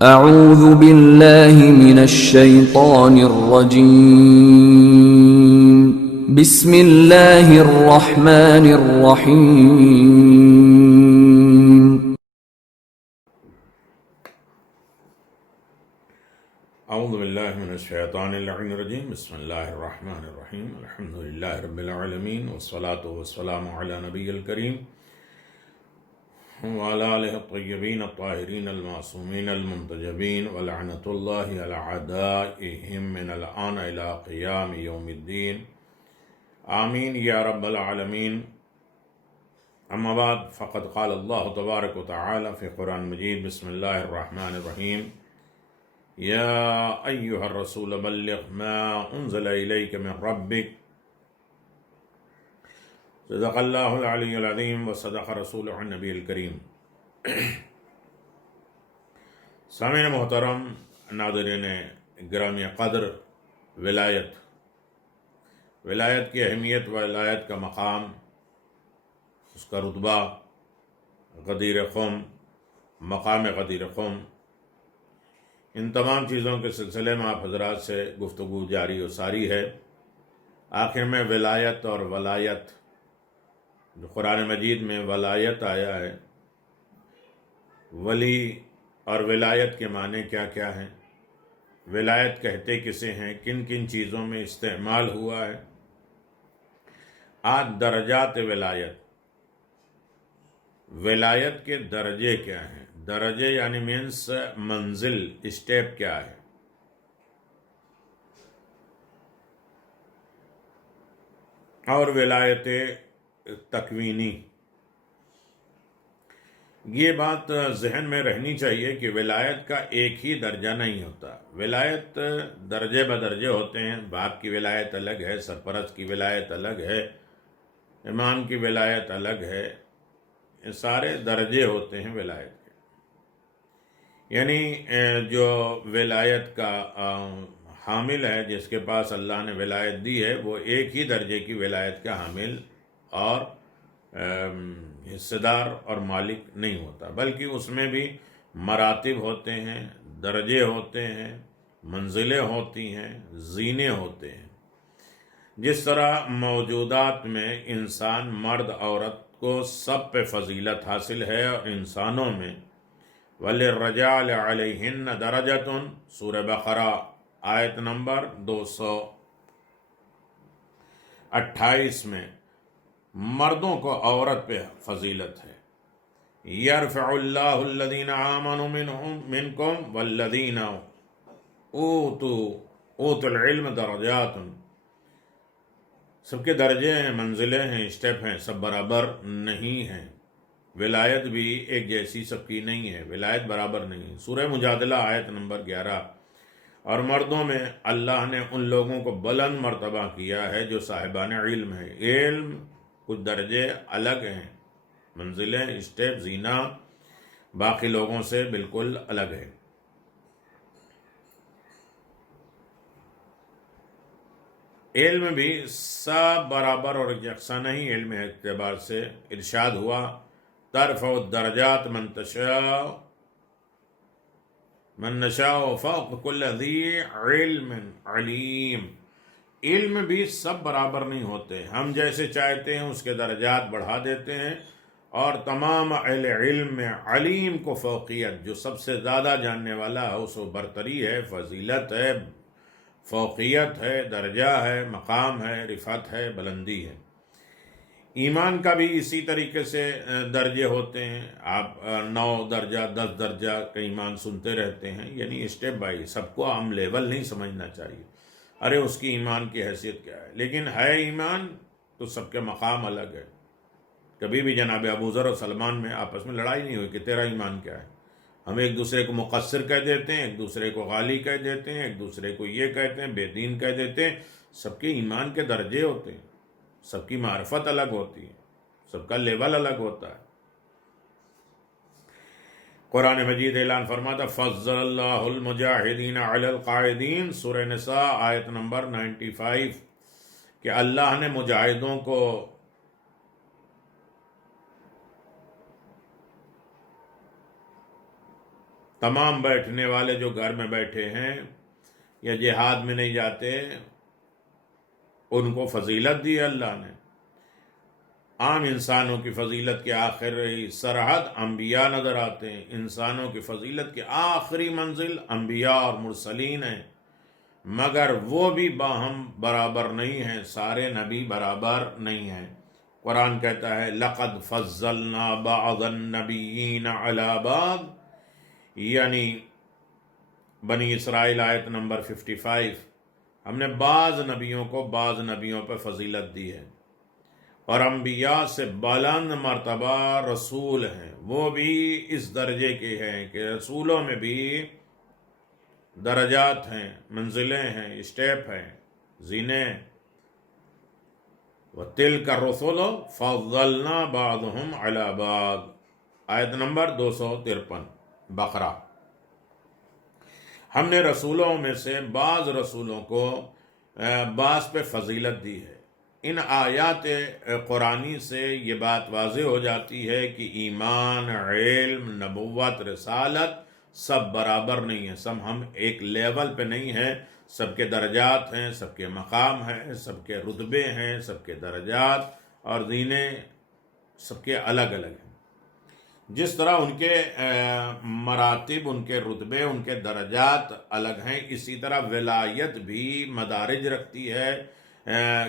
اعوذ باللہ من الشیطان الرجیم بسم اللہ الرحمن الرحیم اعوذ باللہ من الشیطان اللعین الرجیم بسم اللہ الرحمن الرحیم الحمدللہ رب العالمین والصلاة والسلام علی نبی الکریم وعلی آلہ الطیبین الطاہرین المعصومین المنتجبین ولعنۃ اللہ علی اعدائہم من الآن الی قیام یوم الدین آمین یا رب العالمین. اما بعد فقد قال اللہ تبارک و تعالی فی قرآن مجید بسم اللہ الرحمن الرحیم یا ایہا الرسول بلغ ما انزل الیک من ربک صدق اللہ العلی العظیم وصدق رسولہ النبی الکریم. سامعین محترم، ناظرین گرامی قدر، ولایت کی اہمیت، ولایت کا مقام، اس کا رتبہ، غدیر خم، مقام غدیر خم، ان تمام چیزوں کے سلسلے میں آپ حضرات سے گفتگو جاری و ساری ہے. آخر میں ولایت اور ولایت، جو قرآن مجید میں ولایت آیا ہے، ولی اور ولایت کے معنی کیا کیا ہیں، ولایت کہتے کسے ہیں، کن کن چیزوں میں استعمال ہوا ہے. آج درجات ولایت کے درجے کیا ہیں، درجے یعنی مینس منزل، اسٹیپ کیا ہے. اور ولایت تکوینی، یہ بات ذہن میں رہنی چاہیے کہ ولایت کا ایک ہی درجہ نہیں ہوتا. ولایت درجے بدرجے ہوتے ہیں. باپ کی ولایت الگ ہے، سرپرست کی ولایت الگ ہے، امام کی ولایت الگ ہے. یہ سارے درجے ہوتے ہیں ولایت کے. یعنی جو ولایت کا حامل ہے، جس کے پاس اللہ نے ولایت دی ہے، وہ ایک ہی درجے کی ولایت کا حامل اور حصہ دار اور مالک نہیں ہوتا، بلکہ اس میں بھی مراتب ہوتے ہیں، درجے ہوتے ہیں، منزلیں ہوتی ہیں، زینے ہوتے ہیں. جس طرح موجودات میں انسان، مرد عورت کو سب پہ فضیلت حاصل ہے، اور انسانوں میں وَلِلرِّجَالِ عَلَيْهِنَّ دَرَجَةٌ، سورہ بقرہ آیت نمبر 228 میں مردوں کو عورت پہ فضیلت ہے. یرفع اللہ الذین آمنوا منکم والذین اوتوا العلم درجات. سب کے درجے ہیں، منزلیں ہیں، اسٹیپ ہیں، سب برابر نہیں ہیں. ولایت بھی ایک جیسی سب کی نہیں ہے، ولایت برابر نہیں ہے. سورہ مجادلہ آیت نمبر 11. اور مردوں میں اللہ نے ان لوگوں کو بلند مرتبہ کیا ہے جو صاحبان علم ہے. علم کچھ درجے الگ ہیں، منزلیں، اسٹیپ، زینہ باقی لوگوں سے بالکل الگ ہے. علم بھی سب برابر اور یکساں نہیں. علم اعتبار سے ارشاد ہوا ترفع الدرجات من نشاء فوق كل ذی علم علیم. علم بھی سب برابر نہیں ہوتے. ہم جیسے چاہتے ہیں اس کے درجات بڑھا دیتے ہیں، اور تمام اہل علم میں علیم کو فوقیت، جو سب سے زیادہ جاننے والا ہے، اس کو برتری ہے، فضیلت ہے، فوقیت ہے، درجہ ہے، مقام ہے، رفعت ہے، بلندی ہے. ایمان کا بھی اسی طریقے سے درجے ہوتے ہیں. آپ 9 درجہ 10 درجہ کا ایمان سنتے رہتے ہیں، یعنی اسٹیپ بائی. سب کو ہم لیول نہیں سمجھنا چاہیے، ارے اس کی ایمان کی حیثیت کیا ہے، لیکن ہے ایمان تو سب کے مقام الگ ہے. کبھی بھی جناب ابو ذر اور سلمان میں آپس میں لڑائی نہیں ہوئی کہ تیرا ایمان کیا ہے. ہم ایک دوسرے کو مقصر کہہ دیتے ہیں، ایک دوسرے کو غالی کہہ دیتے ہیں، ایک دوسرے کو یہ کہتے ہیں، بے دین کہہ دیتے ہیں. سب کے ایمان کے درجے ہوتے ہیں، سب کی معرفت الگ ہوتی ہے، سب کا لیول الگ ہوتا ہے. قرآن مجید اعلان فرماتا فضل اللہ المجاہدین علی القاعدین، سورہ نساء آیت نمبر 95، کہ اللہ نے مجاہدوں کو تمام بیٹھنے والے جو گھر میں بیٹھے ہیں یا جہاد میں نہیں جاتے ان کو فضیلت دی اللہ نے۔ عام انسانوں کی فضیلت کے آخری سرحد انبیاء نظر آتے ہیں، انسانوں کی فضیلت کی آخری منزل انبیاء اور مرسلین ہیں، مگر وہ بھی باہم برابر نہیں ہیں، سارے نبی برابر نہیں ہیں۔ قرآن کہتا ہے لَقَدْ فَضَّلْنَا بَعْضَ النَّبِيِّينَ عَلَى بَعْضٍ، یعنی بنی اسرائیل آیت نمبر 55، ہم نے بعض نبیوں کو بعض نبیوں پر فضیلت دی ہے، اور انبیاء سے بلند مرتبہ رسول ہیں، وہ بھی اس درجے کے ہیں کہ رسولوں میں بھی درجات ہیں، منزلیں ہیں، اسٹیپ ہیں، زینے۔ وَتِلْكَ الرُّسُلُ فَضَّلْنَا بَعْضَهُمْ عَلَى بَعْضٍ، آیت نمبر 253 بقرہ۔ ہم نے رسولوں میں سے بعض رسولوں کو بعض پہ فضیلت دی ہے۔ ان آیات قرآنی سے یہ بات واضح ہو جاتی ہے کہ ایمان، علم، نبوت، رسالت سب برابر نہیں ہیں، سب ہم ایک لیول پہ نہیں ہیں، سب کے درجات ہیں، سب کے مقام ہیں، سب کے رتبے ہیں، سب کے درجات اور دینیں سب کے الگ الگ ہیں۔ جس طرح ان کے مراتب، ان کے رتبے، ان کے درجات الگ ہیں، اسی طرح ولایت بھی مدارج رکھتی ہے۔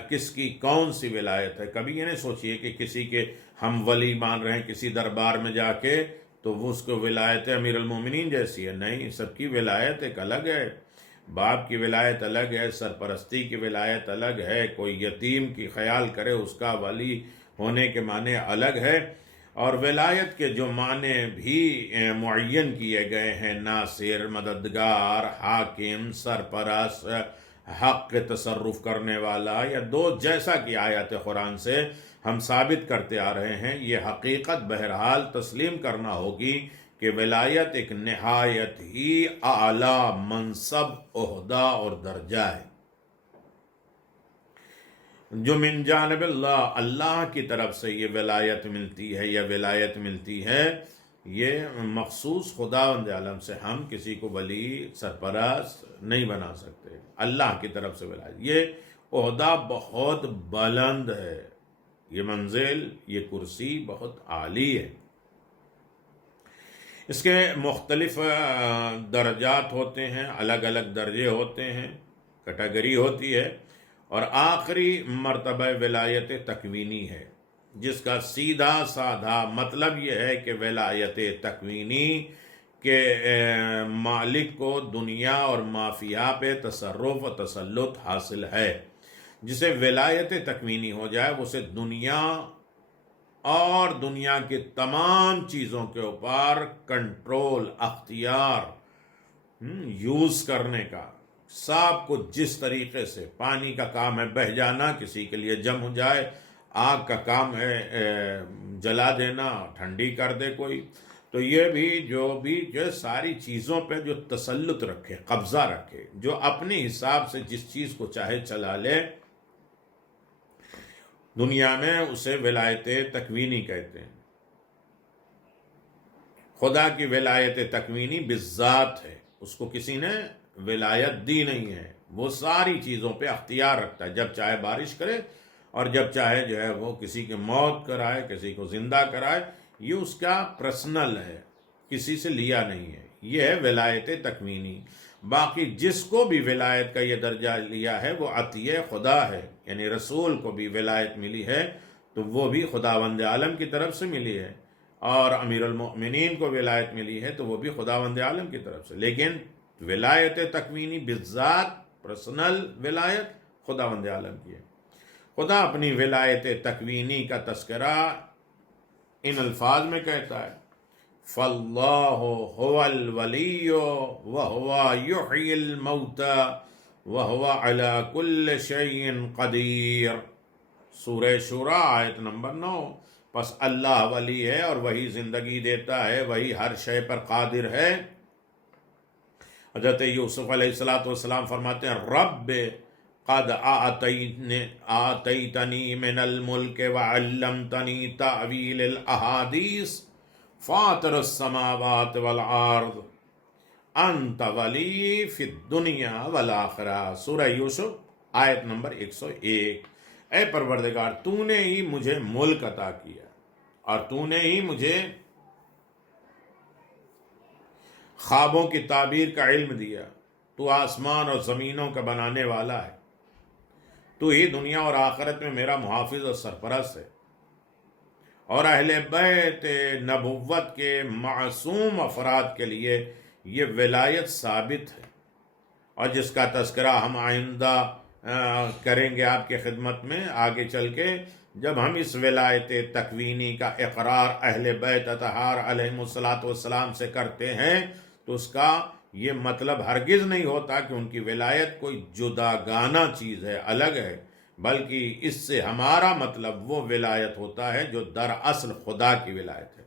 کس کی کون سی ولایت ہے؟ کبھی یہ نہیں سوچیے کہ کسی کے ہم ولی مان رہے ہیں کسی دربار میں جا کے تو وہ اس کو ولایت امیر المومنین جیسی ہے، نہیں، سب کی ولایت ایک الگ ہے۔ باپ کی ولایت الگ ہے، سرپرستی کی ولایت الگ ہے، کوئی یتیم کی خیال کرے اس کا ولی ہونے کے معنی الگ ہے، اور ولایت کے جو معنی بھی معین کیے گئے ہیں، ناصر، مددگار، حاکم، سرپرست، حق کے تصرف کرنے والا، یا دو، جیسا کہ آیات قرآن سے ہم ثابت کرتے آ رہے ہیں، یہ حقیقت بہرحال تسلیم کرنا ہوگی کہ ولایت ایک نہایت ہی اعلیٰ منصب، عہدہ اور درجہ ہے جو من جانب اللہ، اللہ کی طرف سے یہ ولایت ملتی ہے یا ولایت ملتی ہے، یہ مخصوص خداوند عالم سے، ہم کسی کو ولی، سرپرست نہیں بنا سکتے، اللہ کی طرف سے ولایت۔ یہ عہدہ بہت بلند ہے، یہ منزل، یہ کرسی بہت عالی ہے۔ اس کے مختلف درجات ہوتے ہیں، الگ الگ درجے ہوتے ہیں، کیٹیگری ہوتی ہے، اور آخری مرتبہ ولایت تکوینی ہے، جس کا سیدھا سادھا مطلب یہ ہے کہ ولایت تکوینی کے مالک کو دنیا اور مافیا پہ تصرف و تسلط حاصل ہے۔ جسے ولایت تکوینی ہو جائے اسے دنیا اور دنیا کی تمام چیزوں کے اوپر کنٹرول، اختیار یوز کرنے کا، سب کو جس طریقے سے پانی کا کام ہے بہہ جانا، کسی کے لیے جم ہو جائے، آگ کا کام ہے جلا دینا، ٹھنڈی کر دے کوئی، تو یہ بھی جو ساری چیزوں پہ جو تسلط رکھے، قبضہ رکھے، جو اپنے حساب سے جس چیز کو چاہے چلا لے، دنیا میں اسے ولایت تکوینی کہتے ہیں۔ خدا کی ولایت تکوینی بالذات ہے، اس کو کسی نے ولایت دی نہیں ہے، وہ ساری چیزوں پہ اختیار رکھتا ہے، جب چاہے بارش کرے اور جب چاہے جو ہے وہ کسی کی موت کرائے، کسی کو زندہ کرائے، یہ اس کا پرسنل ہے، کسی سے لیا نہیں ہے، یہ ہے ولایت تکوینی۔ باقی جس کو بھی ولایت کا یہ درجہ لیا ہے وہ عطیہ خدا ہے، یعنی رسول کو بھی ولایت ملی ہے تو وہ بھی خداوند عالم کی طرف سے ملی ہے، اور امیر المؤمنین کو ولایت ملی ہے تو وہ بھی خداوند عالم کی طرف سے، لیکن ولایت تکوینی بالذات، پرسنل ولایت خداوند عالم کی ہے۔ خدا اپنی ولایت تکوینی کا تذکرہ ان الفاظ میں کہتا ہے، فَاللَّهُ هُوَ الْوَلِيُّ وَهُوَ يُحْيِي الْمَوْتَى وَهُوَ عَلَى كُلِّ شَيْءٍ قَدِيرٌ، سورہ شورى آیت نمبر 9۔ پس اللہ ولی ہے اور وہی زندگی دیتا ہے، وہی ہر شے پر قادر ہے۔ حضرت یوسف علیہ السلام فرماتے ہیں، رب قد آتیتنی من الملک وعلمتنی تعویل الاحادیث فاطر السماوات والارض انت ولی فی الدنیا والآخرہ، سورہ یوسف آیت نمبر 101۔ اے پروردگار، تو نے ہی مجھے ملک عطا کیا اور تو نے ہی مجھے خوابوں کی تعبیر کا علم دیا، تو آسمان اور زمینوں کا بنانے والا ہے، تو ہی دنیا اور آخرت میں میرا محافظ اور سرپرست ہے، اور اہل بیت نبوت کے معصوم افراد کے لیے یہ ولایت ثابت ہے، اور جس کا تذکرہ ہم آئندہ کریں گے آپ کی خدمت میں آگے چل کے، جب ہم اس ولایت تکوینی کا اقرار اہل بیت اطہار علیہم الصلاۃ والسلام سے کرتے ہیں تو اس کا یہ مطلب ہرگز نہیں ہوتا کہ ان کی ولایت کوئی جداگانہ چیز ہے، الگ ہے، بلکہ اس سے ہمارا مطلب وہ ولایت ہوتا ہے جو دراصل خدا کی ولایت ہے،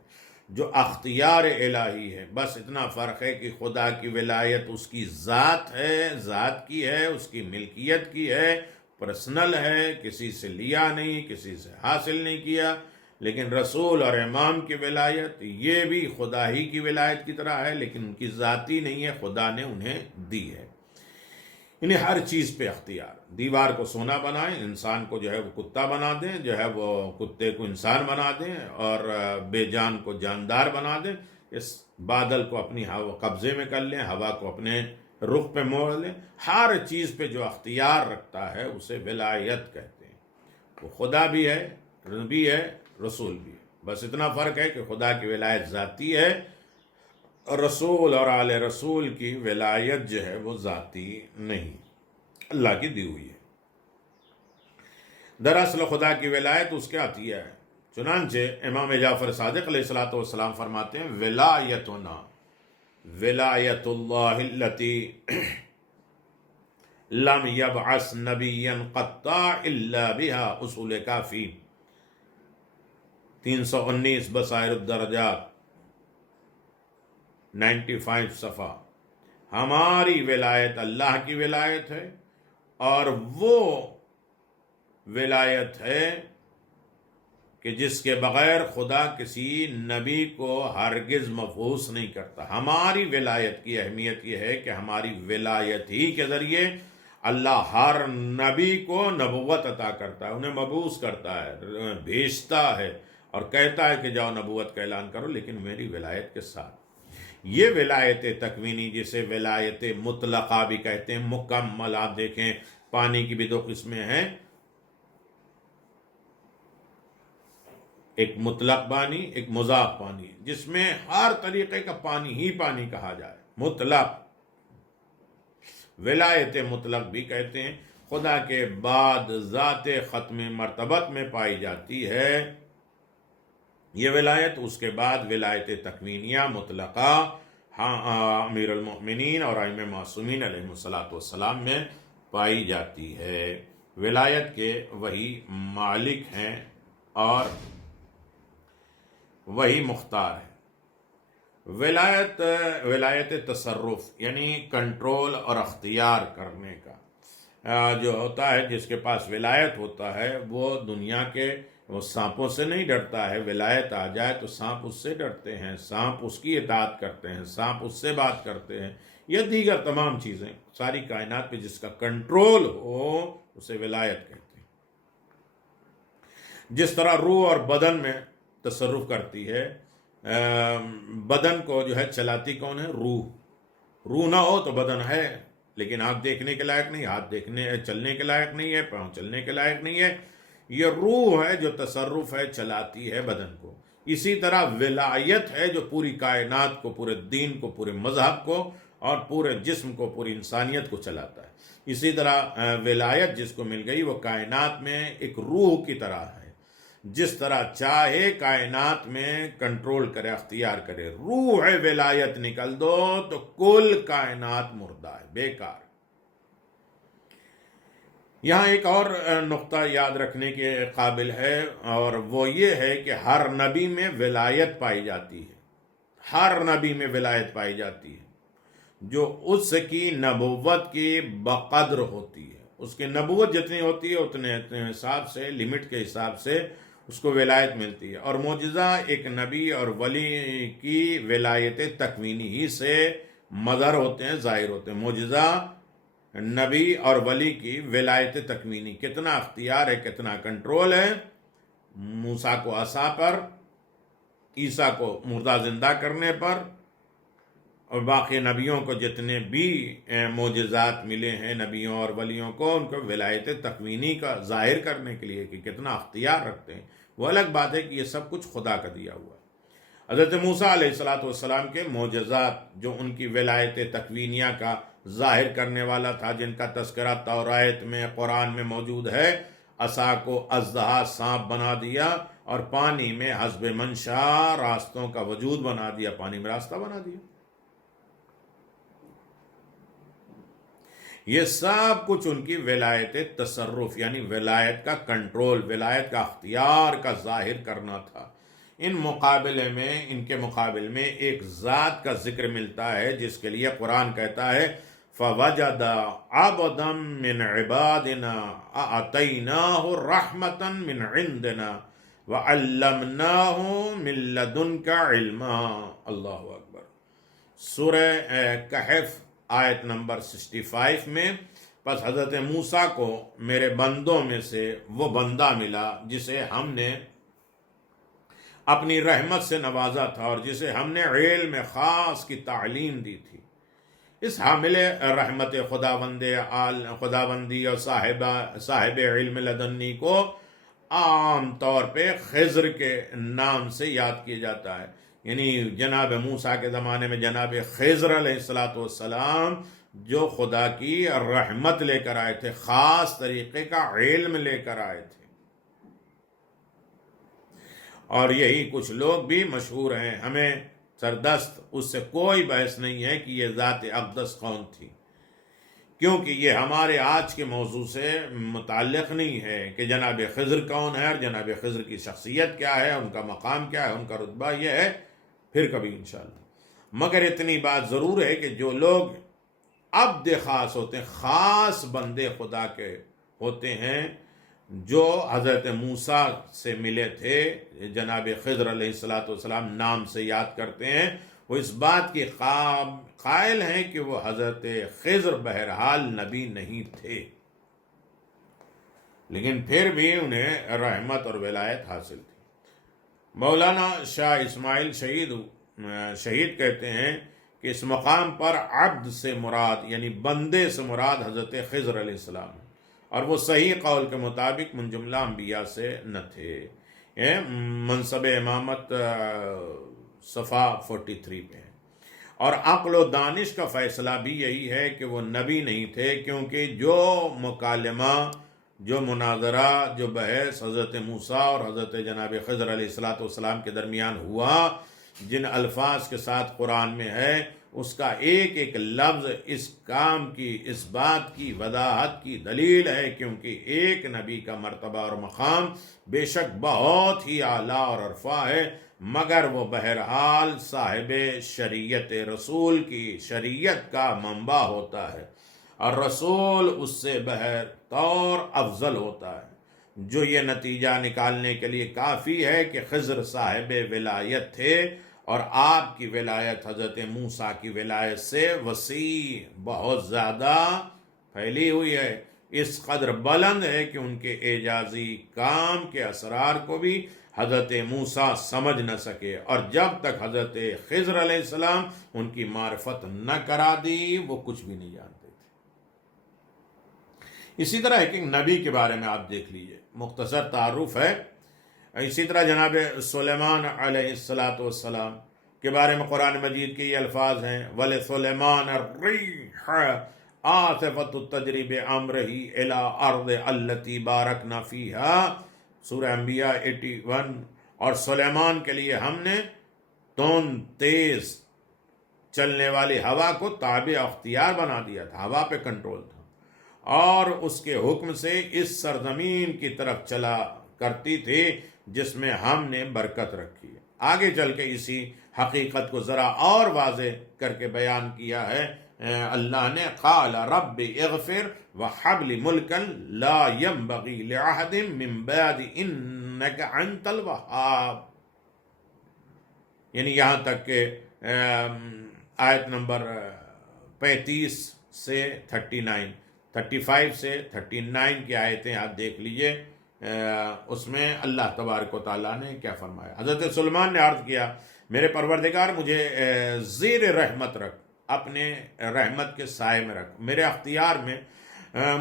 جو اختیار الہی ہے۔ بس اتنا فرق ہے کہ خدا کی ولایت اس کی ذات ہے، ذات کی ہے، اس کی ملکیت کی ہے، پرسنل ہے، کسی سے لیا نہیں، کسی سے حاصل نہیں کیا۔ لیکن رسول اور امام کی ولایت یہ بھی خدا ہی کی ولایت کی طرح ہے، لیکن ان کی ذاتی نہیں ہے، خدا نے انہیں دی ہے۔ انہیں ہر چیز پہ اختیار، دیوار کو سونا بنائیں، انسان کو جو ہے وہ کتا بنا دیں، جو ہے وہ کتے کو انسان بنا دیں، اور بے جان کو جاندار بنا دیں، اس بادل کو اپنی قبضے میں کر لیں، ہوا کو اپنے رخ پہ موڑ لیں، ہر چیز پہ جو اختیار رکھتا ہے اسے ولایت کہتے ہیں۔ وہ خدا بھی ہے، نبی ہے، رسول بھی ہے، بس اتنا فرق ہے کہ خدا کی ولایت ذاتی ہے، رسول اور آل رسول کی ولایت جو ہے وہ ذاتی نہیں، اللہ کی دی ہوئی ہے۔ دراصل خدا کی ولایت اس کے عطیہ ہے۔ چنانچہ امام جعفر صادق علیہ الصلوۃ والسلام فرماتے ہیں، ولایتنا ولایت اللہ التی لم یبعث نبیا قط الا بها، اصول کافی 319 بصائر الدرجات 95 صفحہ۔ ہماری ولایت اللہ کی ولایت ہے، اور وہ ولایت ہے کہ جس کے بغیر خدا کسی نبی کو ہرگز مبعوث نہیں کرتا۔ ہماری ولایت کی اہمیت یہ ہے کہ ہماری ولایت ہی کے ذریعے اللہ ہر نبی کو نبوت عطا کرتا ہے، انہیں مبعوث کرتا ہے، بھیجتا ہے، اور کہتا ہے کہ جاؤ نبوت کا اعلان کرو، لیکن میری ولایت کے ساتھ۔ یہ ولایت تکوینی جسے ولایت مطلقہ بھی کہتے ہیں، مکمل۔ آپ دیکھیں پانی کی بھی دو قسمیں ہیں، ایک مطلق پانی، ایک مضاف پانی، جس میں ہر طریقے کا پانی ہی پانی کہا جائے، مطلق۔ ولایت مطلق بھی کہتے ہیں، خدا کے بعد ذات ختم مرتبت میں پائی جاتی ہے یہ ولایت، اس کے بعد ولایت تکوینیہ مطلقہ امیر المؤمنین اور ائمہ معصومین علیہ الصلوۃ والسلام میں پائی جاتی ہے۔ ولایت کے وہی مالک ہیں اور وہی مختار ہے۔ ولایت تصرف یعنی کنٹرول اور اختیار کرنے کا جو ہوتا ہے، جس کے پاس ولایت ہوتا ہے وہ دنیا کے وہ سانپوں سے نہیں ڈرتا ہے۔ ولایت آ جائے تو سانپ اس سے ڈرتے ہیں، سانپ اس کی اطاعت کرتے ہیں، سانپ اس سے بات کرتے ہیں، یا دیگر تمام چیزیں، ساری کائنات پہ جس کا کنٹرول ہو اسے ولایت کہتے ہیں۔ جس طرح روح اور بدن میں تصرف کرتی ہے، بدن کو جو ہے چلاتی کون ہے؟ روح نہ ہو تو بدن ہے لیکن آنکھ دیکھنے کے لائق نہیں، ہاتھ چلنے کے لائق نہیں ہے، پاؤں چلنے کے لائق نہیں ہے۔ یہ روح ہے جو تصرف ہے، چلاتی ہے بدن کو۔ اسی طرح ولایت ہے جو پوری کائنات کو، پورے دین کو، پورے مذہب کو اور پورے جسم کو، پوری انسانیت کو چلاتا ہے۔ اسی طرح ولایت جس کو مل گئی وہ کائنات میں ایک روح کی طرح ہے، جس طرح چاہے کائنات میں کنٹرول کرے، اختیار کرے۔ روح ولایت نکل دو تو کل کائنات مردہ ہے، بیکار۔ یہاں ایک اور نقطہ یاد رکھنے کے قابل ہے، اور وہ یہ ہے کہ ہر نبی میں ولایت پائی جاتی ہے، ہر نبی میں ولایت پائی جاتی ہے جو اس کی نبوت کی بقدر ہوتی ہے۔ اس کی نبوت جتنی ہوتی ہے اتنے حساب سے، لمٹ کے حساب سے اس کو ولایت ملتی ہے۔ اور معجزہ ایک نبی اور ولی کی ولایت تکوینی ہی سے مظہر ہوتے ہیں، ظاہر ہوتے ہیں۔ معجزہ نبی اور ولی کی ولایت تکوینی، کتنا اختیار ہے، کتنا کنٹرول ہے۔ موسیٰ کو عصا پر، عیسیٰ کو مردہ زندہ کرنے پر، اور باقی نبیوں کو جتنے بھی معجزات ملے ہیں نبیوں اور ولیوں کو، ان کو ولایت تکوینی کا ظاہر کرنے کے لیے کہ کتنا اختیار رکھتے ہیں۔ وہ الگ بات ہے کہ یہ سب کچھ خدا کا دیا ہوا ہے۔ حضرت موسیٰ علیہ السلام کے معجزات جو ان کی ولایت تکوینیہ کا ظاہر کرنے والا تھا، جن کا تذکرہ تورات میں، قرآن میں موجود ہے، عصا کو اژدہا سانپ بنا دیا اور پانی میں حسب منشا راستوں کا وجود بنا دیا، پانی میں راستہ بنا دیا۔ یہ سب کچھ ان کی ولایت تصرف یعنی ولایت کا کنٹرول، ولایت کا اختیار کا ظاہر کرنا تھا۔ ان کے مقابل میں ایک ذات کا ذکر ملتا ہے جس کے لیے قرآن کہتا ہے فَوَجَدَ عَبْدًا مِّنْ عِبَادِنَا آتَيْنَاهُ رَحْمَةً مِّنْ عِنْدِنَا وَعَلَّمْنَاهُ مِن لَّدُنْكَ عِلْمًا۔ اللہ اکبر۔ سورہ کہف آیت نمبر 65 میں، پس حضرت موسیٰ کو میرے بندوں میں سے وہ بندہ ملا جسے ہم نے اپنی رحمت سے نوازا تھا اور جسے ہم نے علم خاص کی تعلیم دی تھی۔ اس حامل رحمت خداوندی اور صاحب علم لدنی کو عام طور پہ خضر کے نام سے یاد کیا جاتا ہے، یعنی جناب موسیٰ کے زمانے میں جناب خضر علیہ السلام جو خدا کی رحمت لے کر آئے تھے، خاص طریقے کا علم لے کر آئے تھے۔ اور یہی کچھ لوگ بھی مشہور ہیں، ہمیں سردست اس سے کوئی بحث نہیں ہے کہ یہ ذات اقدس کون تھی، کیونکہ یہ ہمارے آج کے موضوع سے متعلق نہیں ہے کہ جناب خضر کون ہے اور جناب خضر کی شخصیت کیا ہے، ان کا مقام کیا ہے، ان کا رتبہ یہ ہے، پھر کبھی انشاءاللہ۔ مگر اتنی بات ضرور ہے کہ جو لوگ عبد خاص ہوتے ہیں، خاص بندے خدا کے ہوتے ہیں، جو حضرت موسیٰ سے ملے تھے، جناب خضر علیہ السلام نام سے یاد کرتے ہیں، وہ اس بات کی قائل ہیں کہ وہ حضرت خضر بہرحال نبی نہیں تھے، لیکن پھر بھی انہیں رحمت اور ولایت حاصل تھی۔ مولانا شاہ اسماعیل شہید کہتے ہیں کہ اس مقام پر عبد سے مراد یعنی بندے سے مراد حضرت خضر علیہ السلام ہے، اور وہ صحیح قول کے مطابق من جملہ انبیاء سے نہ تھے۔ منصب امامت صفحہ 43 پہ ہے۔ اور عقل و دانش کا فیصلہ بھی یہی ہے کہ وہ نبی نہیں تھے، کیونکہ جو مکالمہ، جو مناظرہ، جو بحث حضرت موسیٰ اور حضرت جناب خضر علیہ السلام کے درمیان ہوا، جن الفاظ کے ساتھ قرآن میں ہے، اس کا ایک ایک لفظ اس کام کی، اس بات کی وضاحت کی دلیل ہے، کیونکہ ایک نبی کا مرتبہ اور مقام بے شک بہت ہی اعلیٰ اور عرفہ ہے، مگر وہ بہرحال صاحب شریعت رسول کی شریعت کا منبع ہوتا ہے، اور رسول اس سے بہتر افضل ہوتا ہے، جو یہ نتیجہ نکالنے کے لیے کافی ہے کہ خضر صاحب ولایت تھے، اور آپ کی ولایت حضرت موسیٰ کی ولایت سے وسیع، بہت زیادہ پھیلی ہوئی ہے، اس قدر بلند ہے کہ ان کے اعجازی کام کے اسرار کو بھی حضرت موسیٰ سمجھ نہ سکے، اور جب تک حضرت خضر علیہ السلام ان کی معرفت نہ کرا دی، وہ کچھ بھی نہیں جانتے تھے۔ اسی طرح ایک نبی کے بارے میں آپ دیکھ لیجئے، مختصر تعارف ہے۔ اسی طرح جناب سلیمان علیہ السلام کے بارے میں قرآن مجید کے یہ الفاظ ہیں وَلِسُلَيْمَانَ الرِّيحَ عَاصِفَةٌ تَجْرِي بِأَمْرِهِ إِلَىٰ أَرْضٍ الَّتِي بَارَكْنَا فِيهَا، سورہ انبیاء 81۔ اور سلیمان کے لیے ہم نے تیز چلنے والی ہوا کو تابع اختیار بنا دیا تھا، ہوا پہ کنٹرول تھا، اور اس کے حکم سے اس سرزمین کی طرف چلا کرتی تھی جس میں ہم نے برکت رکھی ہے۔ آگے چل کے اسی حقیقت کو ذرا اور واضح کر کے بیان کیا ہے اللہ نے، قال رب اغفر وہب لی ملکا لا ينبغی لأحد من بعدی انک انت الوہاب، یعنی یہاں تک کہ آیت نمبر 35 سے 39، 35 سے 39 کی آیتیں آپ دیکھ لیجئے، اس میں اللہ تبارک و تعالیٰ نے کیا فرمایا۔ حضرت سلیمان نے عرض کیا میرے پروردگار مجھے زیر رحمت رکھ، اپنے رحمت کے سائے میں رکھ، میرے اختیار میں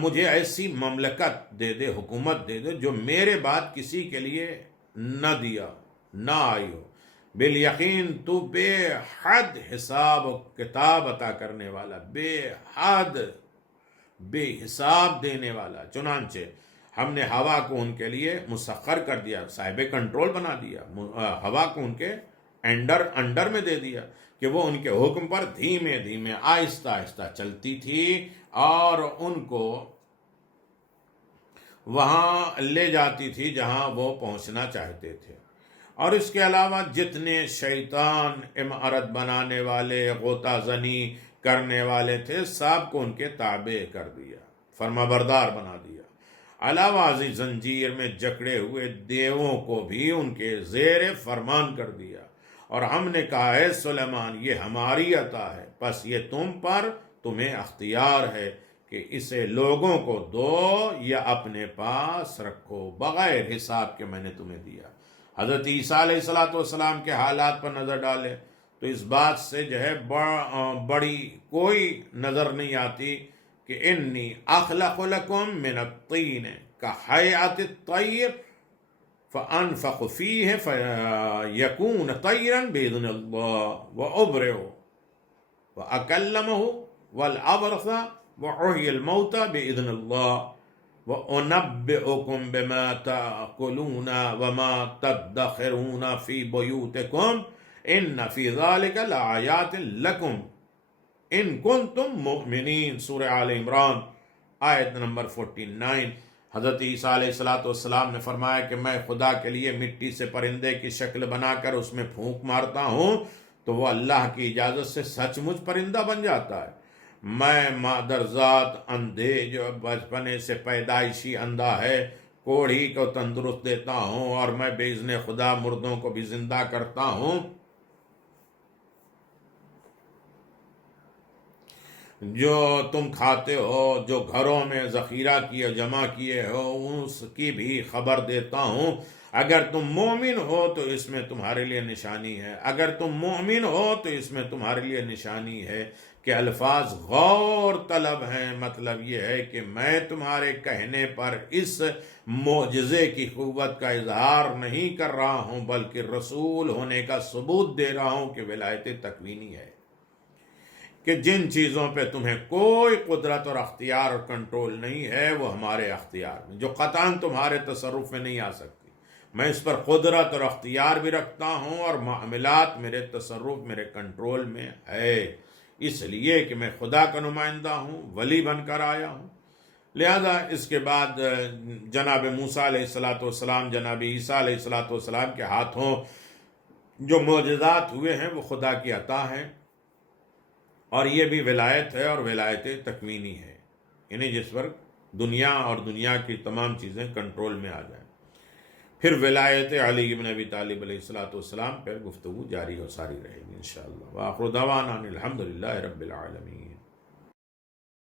مجھے ایسی مملکت دے دے، حکومت دے دے جو میرے بعد کسی کے لیے نہ آئی ہو۔ بالیقین تو بے حد حساب و کتاب عطا کرنے والا، بے حد بے حساب دینے والا۔ چنانچہ ہم نے ہوا کو ان کے لیے مسخر کر دیا، صاحب کنٹرول بنا دیا، ہوا کو ان کے انڈر میں دے دیا کہ وہ ان کے حکم پر دھیمے دھیمے آہستہ آہستہ چلتی تھی اور ان کو وہاں لے جاتی تھی جہاں وہ پہنچنا چاہتے تھے۔ اور اس کے علاوہ جتنے شیطان عمارت بنانے والے، غوطہ زنی کرنے والے تھے، سب کو ان کے تابع کر دیا، فرما بردار بنا دیا۔ علاوہ ازیں زنجیر میں جکڑے ہوئے دیووں کو بھی ان کے زیر فرمان کر دیا۔ اور ہم نے کہا ہے سلیمان یہ ہماری عطا ہے، پس یہ تمہیں اختیار ہے کہ اسے لوگوں کو دو یا اپنے پاس رکھو بغیر حساب کے میں نے تمہیں دیا۔ حضرت عیسیٰ علیہ السلام کے حالات پر نظر ڈالے تو اس بات سے جو ہے بڑی کوئی نظر نہیں آتی کہ انی اخلق لکم من الطین کہیئۃ الطیر فانفخ فیہ فیکون طیرا باذن اللہ وابرئ واکلمہ والابرص وأحيي الموتى بإذن الله وأنبئكم بما تأكلون وما تدخرون في بيوتكم إن في ذلك لآيات لكم إن كنتم مؤمنين۔ سورہ آل عمران آیت نمبر 49۔ حضرت عیسیٰ علیہ السلام نے فرمایا کہ میں خدا کے لیے مٹی سے پرندے کی شکل بنا کر اس میں پھونک مارتا ہوں تو وہ اللہ کی اجازت سے سچ مچ پرندہ بن جاتا ہے۔ میں مادرزاد اندھے جو بچپنے سے پیدائشی اندھا ہے کوڑھی کو تندرست دیتا ہوں، اور میں باذن خدا مردوں کو بھی زندہ کرتا ہوں۔ جو تم کھاتے ہو، جو گھروں میں ذخیرہ کیے جمع کیے ہو، اس کی بھی خبر دیتا ہوں۔ اگر تم مومن ہو تو اس میں تمہارے لیے نشانی ہے، اگر تم مومن ہو تو اس میں تمہارے لیے نشانی ہے کہ الفاظ غور طلب ہیں۔ مطلب یہ ہے کہ میں تمہارے کہنے پر اس معجزے کی قوت کا اظہار نہیں کر رہا ہوں بلکہ رسول ہونے کا ثبوت دے رہا ہوں کہ ولایت تکوینی ہے، کہ جن چیزوں پہ تمہیں کوئی قدرت اور اختیار اور کنٹرول نہیں ہے وہ ہمارے اختیار میں، جو قطعاً تمہارے تصرف میں نہیں آ سکتی، میں اس پر قدرت اور اختیار بھی رکھتا ہوں اور معاملات میرے تصرف میرے کنٹرول میں ہے، اس لیے کہ میں خدا کا نمائندہ ہوں، ولی بن کر آیا ہوں۔ لہذا اس کے بعد جناب موسیٰ علیہ السلام، جناب عیسیٰ علیہ السلام کے ہاتھوں جو معجزات ہوئے ہیں وہ خدا کی عطا ہے، اور یہ بھی ولایت ہے اور ولایت تکوینی ہے، یعنی جس پر دنیا اور دنیا کی تمام چیزیں کنٹرول میں آ جائیں۔ پھر ولایت علی بن ابی طالب علیہ السلام پر گفتگو جاری و ساری رہے گی انشاءاللہ۔ وآخر دعوانا الحمدللہ رب العالمین۔